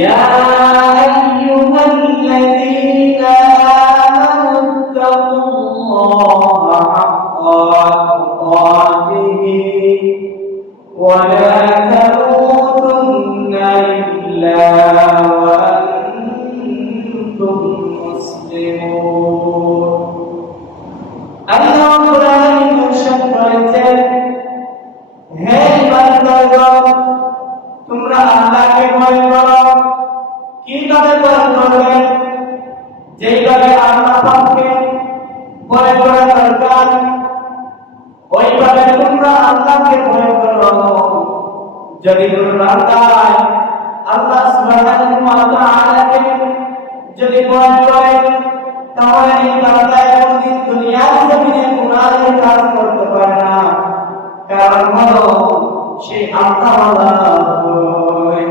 ইয়া আইয়ুহাল্লাযীনা আমানু তাকুল্লাহা হাক্কা তুকাতিহি ওয়া লা তামুতুন্না ইল্লা ওয়া আনতুম মুসলিমুন। আল্লাহ কোরআনে ঘোষণা করেছেন, হে বান্দাগণ, তোমরা আল্লাহকে ভয় করো। কিভাবে ভয় করবে? যেইভাবে আল্লাহ পাককে ভয় করা দরকার ওইভাবে তোমরা আল্লাহকে ভয় করো। যদি কোনো বান্দা আল্লাহ সুবহানাহু ওয়া তাআলাকে যদি ভয় করে, তাহলে এই বান্দা কোনদিন দুনিয়ার জমিনে গুনাহের কাজ করতে পারে না। কারণ হলো সে আল্লাহওয়ালা নয়।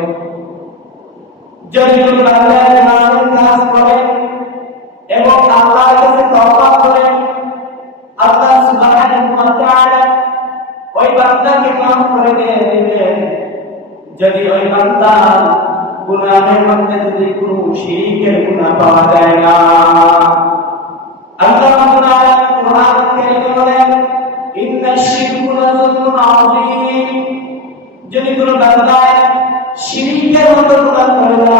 যদি কোনো বান্দা গুনাহের কাজ করে এবং আল্লাহর কাছে তওবা করে, আল্লাহ সুবহানাহু ওয়া তাআলা ওই বান্দাকে মাফ করে দিবেন। যদি ওই বান্দা গুনাহের মধ্যে যদি কোনো শিরকের গুনাহ পাওয়া যায় না, আল্লাহ তাআলা কুরআন কারীমে বলেন, ইন্নাশ শিরকা লাযুলমুন আযীম। যদি কোনো বান্দা শিরকের মতো গুনাহ করে না,